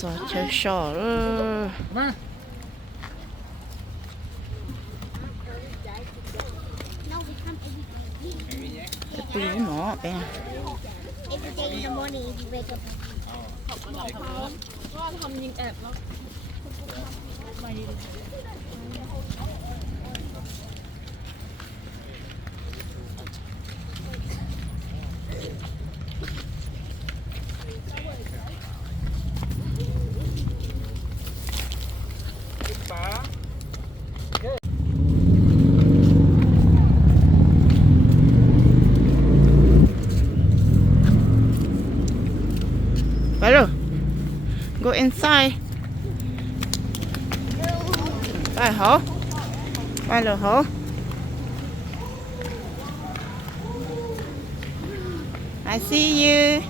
cho chơi sò rồi quý nó bé Every day in the morning you wake up. Hello. Go inside. Bye hổ. Bye lô hổ. I see you.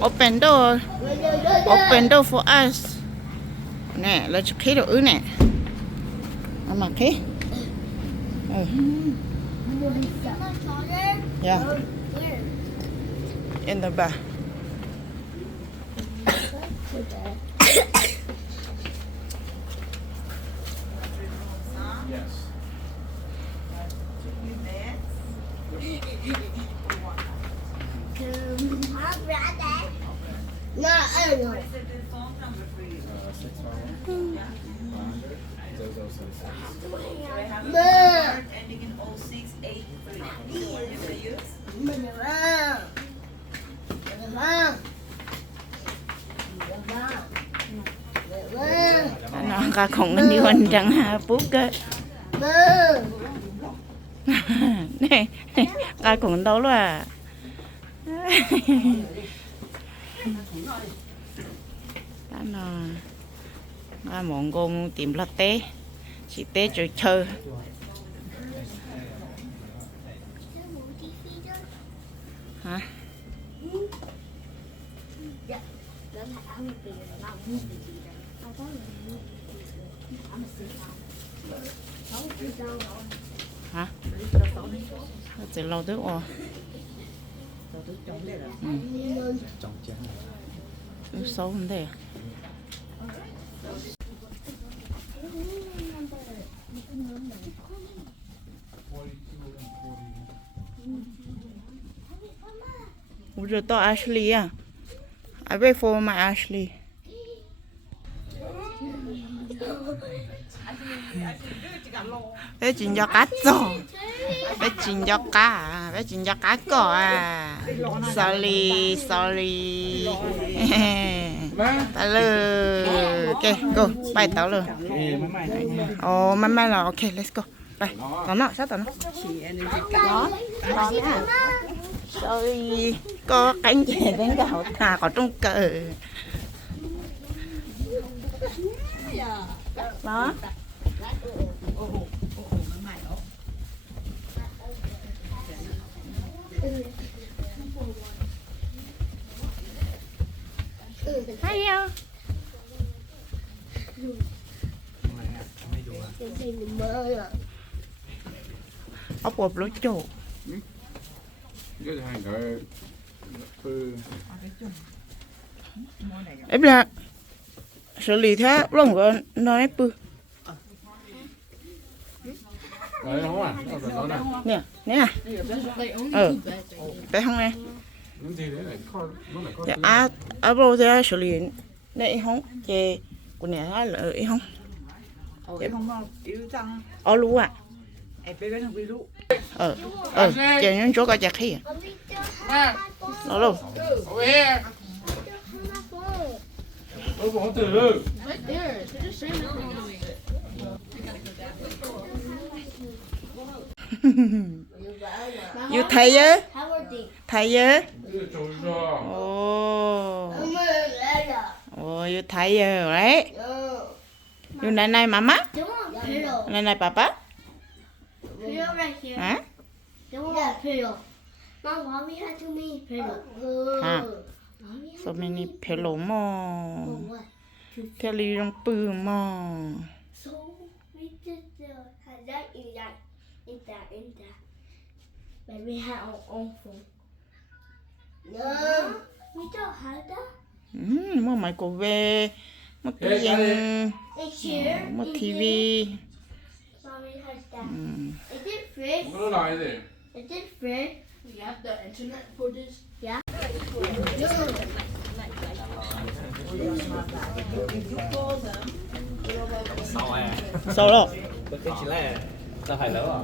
Open door. Open door for us. Nè, lấy chụp khí đồ ứ nè. Ăn mặc khí. Yeah. In the back. No, I don't know. Ending in 0683. Nó cả không đi quanh chẳng hà bút cơ. Nè, cả cũng đâu luôn à. Đó nó mọn con tìm lót té, chị té chơi chơi. Hả? Hả? Chỉ lâu tới ồ. Nước xấu không thế à? Ủa rồi to Ashley à? I wait for my Ashley. Bé chuyện cho cá rồi. Bé chuyện cho cá à? Bé chuyện cho cá cỏ à? Sorry, sorry. Tao lơ. Ok, go. Bye tao lơ. Ồ, mama là ok, let's go. Bye. Tao nó, sao tao nó? Đó, đó nha. Sorry, có cánh chè đến gạo thà có trong cờ. Đó. Hiya. Ốc bột lối chỗ. Em là xử lý thế lòng của nói bự. Nè, nè. Bé không nè. Dạ bố thế xử lý này không chè của nè là ý không. Lú à. Chè những chỗ có chặt khi à. Đó luôn. You thấy á? Thấy á? Ồ. Ồ, you thấy rồi đấy. You này này mama? Này này papa? Hả? Hả? So many pillow mo. Kelly trong bự mo. But we have our own phone. No, we don't have that. Mua máy cổ về, mua cái It's here. mua tivi. Mommy has that. Is it free? What are they? Is it free? You have the internet for this? Yeah. Sao rồi? Cái chỉ là sao phải lớn à?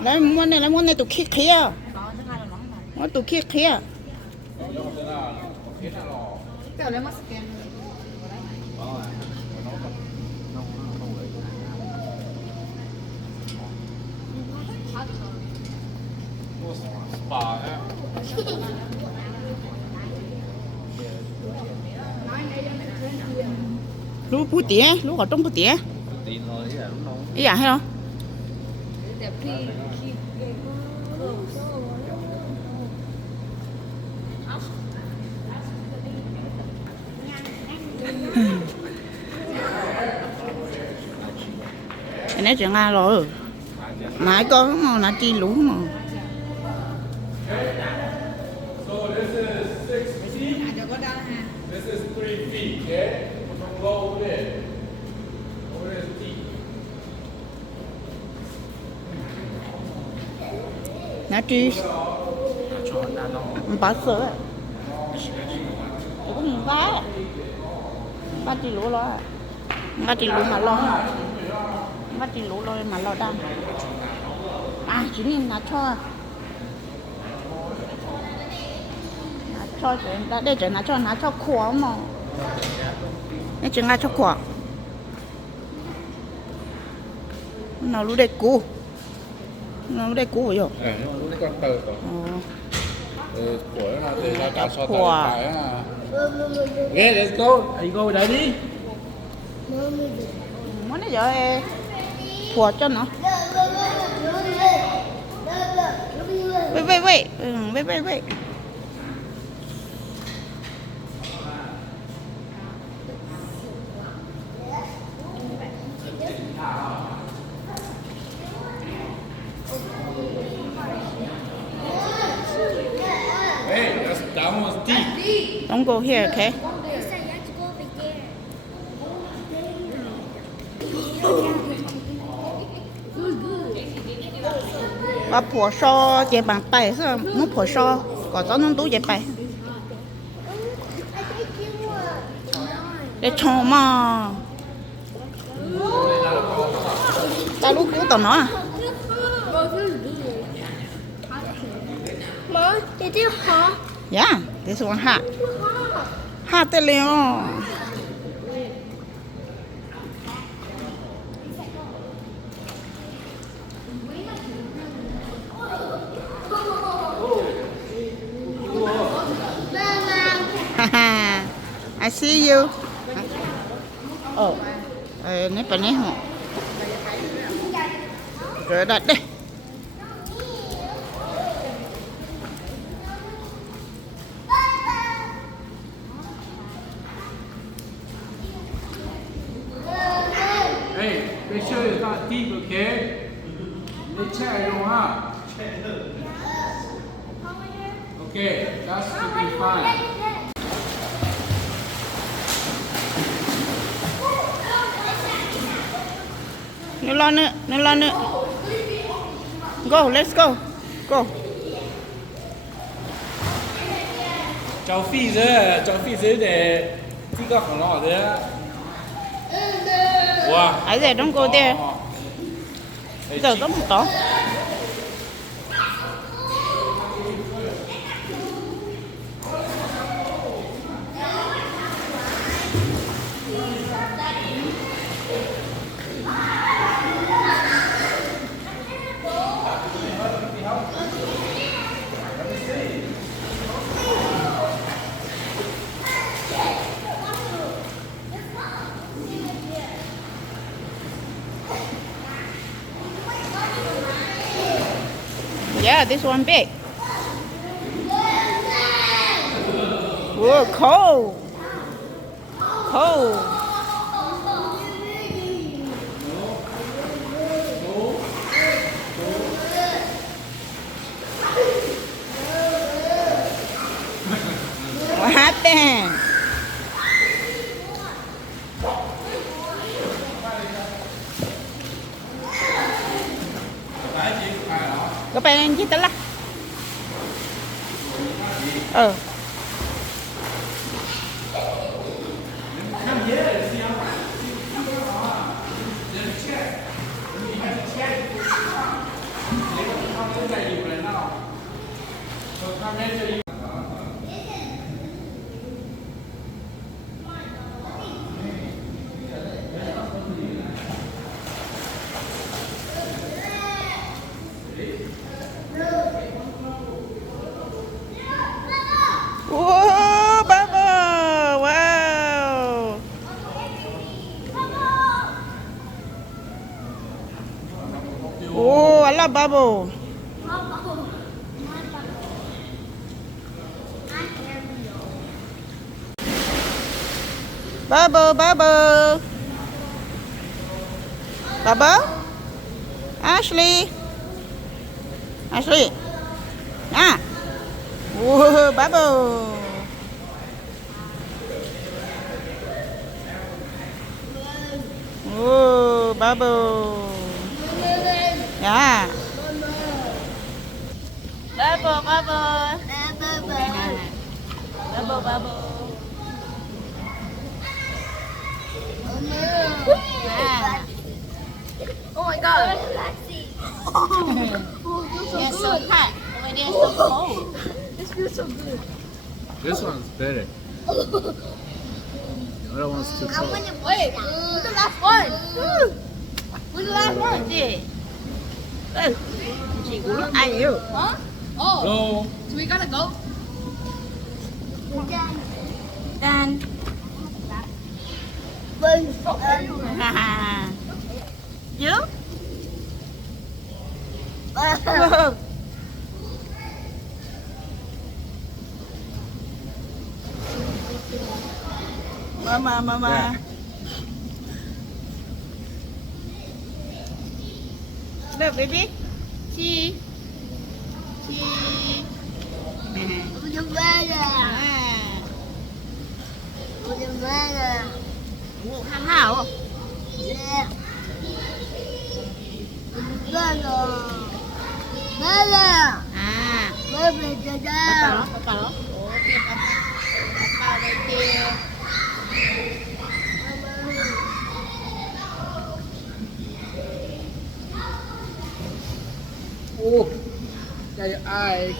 Lấy mua này tụi kia. Mua tụi kia. Spa á. Lú bút tía, lú ở trong bút tía. Tiền thôi chứ là đúng không? Ý à hay không? Cái này chuyện Nga rồi. Nãy có mà nãy chi lú mà. So this is 6 feet. This is 3 feet, okay? From low over there. Over there is deep. Nãy chi bà sợ. Cũng nhìn ba chi lú lo. Ba chi lú mà lo. Ba chi lú lo mà lo đang. À chỉ nên là cho. Cho chuyện đã để chuyện là cho khóa mà. Nên chuyện là cho khóa. Nó lúc đây cũ. Nó lúc đây cũ rồi. Nhưng mà lúc con tờ rồi. Của nó là để cả so Của. cái á. Okay, let's go. Are you go đấy đi. Muốn nó giờ khóa cho nó. Wait. Wait. Hey, that one's deep. Don't go here, okay? Lisa, you have to go over there. Và phổ so chế bằng tay sao? Muốn phổ so, có cho nó đủ chế bài. I think you were. Để cho mà. Ta lúc cũ tao nói à? Mom, is it hot? Yeah, this one hot. Hot tới liền. Haha, I see you. Oh, này bên này hả? Rồi đặt đi. Hey, make sure it's not deep, okay? They check it ha. Okay, that should be fine. Nó lo nữa. Go, let's go. Go. Cháu phi dưới để tí có khổng lồ đấy á. Wow. I said don't go there. Giờ có một tỏ. Yeah, this one big. Whoa, cold. Cold. Go pengen kita lah. Whoa, bubble! Wow! Oh, I love bubble. Bubble, bubble. Bubble? Ashley. Ashley. Ah. Whoa, bubble. Whoa, bubble. Yeah. Bubble, bubble. Bubble, bubble. Ah. Oh my god. It's so hot. Over there, so cold. This feels so good. This one's better. The other one's too cold. Wait, what's the last one? What's the last one? Chị cũng lúc ai hiểu. Huh? Oh, Go. so we gotta go? Dan. You? Mama, mama. Yeah. Look, baby. See? See? Ủa, hăng hào không? À, Papa đó. Ủa, kia Papa đây kia. Oh, got your eye.